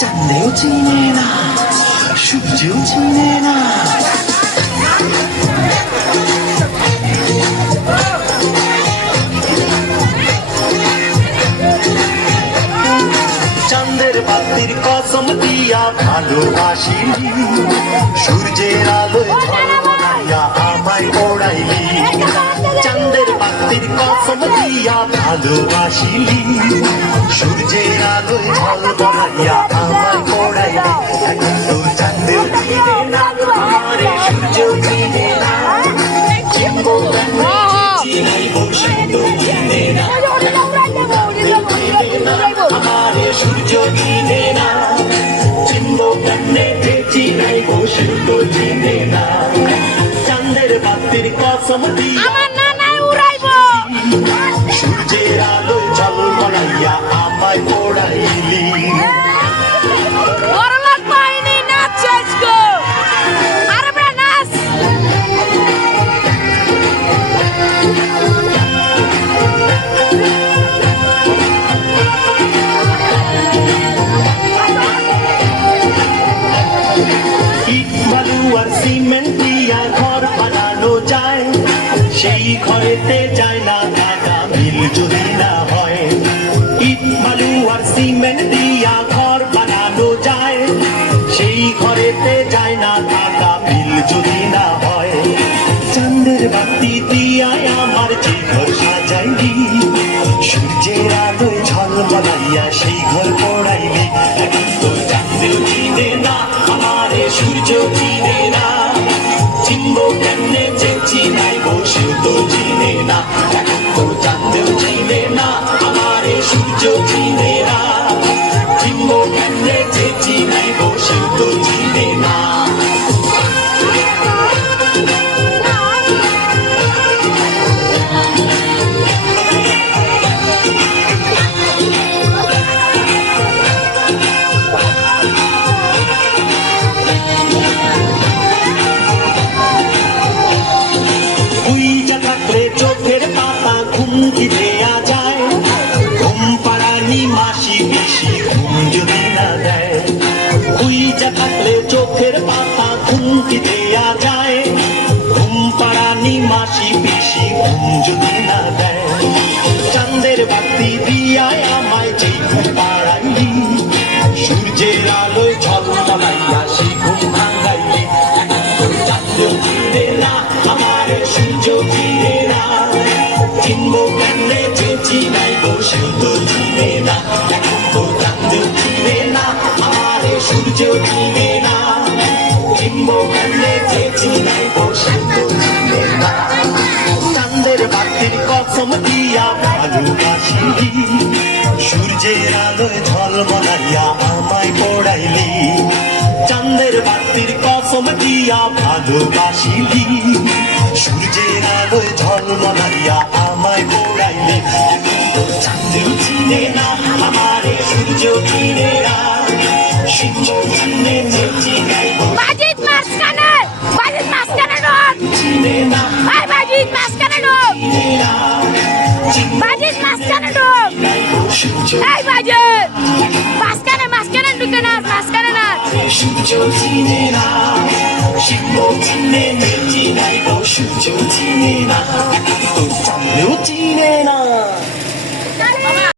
চাঁদেও চিনে না সূর্যও চিনে না চাঁদের বাতির কসম দিয়া ভালোবাসিলি সূর্যের আলোয় আমায় বাতির কসম দিয়া ভালোবাসিলি। সূর্যের আলোয় ঝলমলাইয়া আমায় ওড়াইলি এখন তো চাঁদের দিনে না আমারে সূর্য দিনে না। আমারে সূর্য আমার উড়াইব সূর্যের আলো ঝলমলাইয়া আমায় পড়াইলি আরে সিমেন্ট দিয়া ঘর বানানো যায়, সেই ঘরেতে যায় না যদি না হয়। ইট, বালু আর সিমেন্ট দিয়া ঘর বানানো যায়। সেই ঘরেতে যায় না থাকা মিল যদি না হয়। চাঁদের বাতি দিয়ায় আমার যে ঘর সাজাইলি সূর্যের আলোয় ঝলমলাইয়া সেই ঘর পড়াইলি তো চাঁদের চিনে না, আমারে সূর্য চিনে না। চিনবো কেমনে যে চিনাইব সে তো চিনে না। মাসি বেশি ঘুম যদি না দেয় যা থাকলে চোখের পাতা ঘুম দেয়া যায় ঘুম পাড়ানি মাসি বেশি। ঘুম যদি না দেয় চান্দের বাতি দিয়ায় আমায় যে ঘুম সূর্যের আলোয় ঝলমলাইয়া আমায় পড়াইলি। চাঁদের বাতির কসম দিয়া ভালোবাসিলি। সূর্যের আলোয় ঝলমলাইয়া আমায় পড়াইলি। চাঁদেও চিনে না আমারে, সূর্য চিনে না। সূর্য চিনে যে চিনাইব এই বাজে মাঝখানে মাঝখানে ঢুকে না মাঝখানে না। চিনে না।